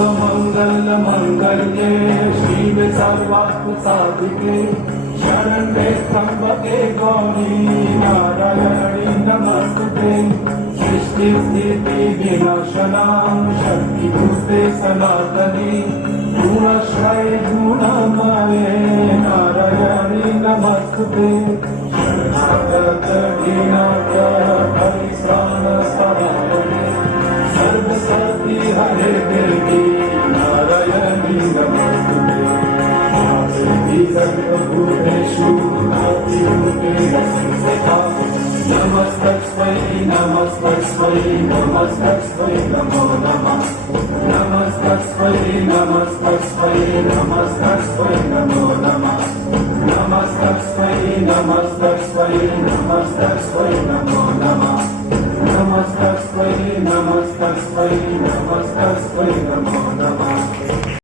सर्वमंगल मंगल्ये शिवे सर्वार्थ साधिके शरण्ये त्र्यंबके गौरी नारायणी नमस्तुते सृष्टि स्थिति विनाशनां शक्तिभूते सनातनी गुणश्रय गुणमये नारायणी नमस्तुते शरणागत दीनार्थ परित्राण साधारणे सर्वशक्ति हरे देवी नारायणी नमस्तुते देवी सर्वभूतेषु नास्तिरूपे संस्थिता नमस्तस्मै नमस्तस्मै नमस्तस्मै नमो नमः नमस्तस्मै नमस्तस्मै नमस्तस्मै नमो नमः नमस्तस्मै नमस्तस्मै नमस्तस्मै नमो नमः नमस्तस्मै नमस्तस्मै नमस्तस्मै नमो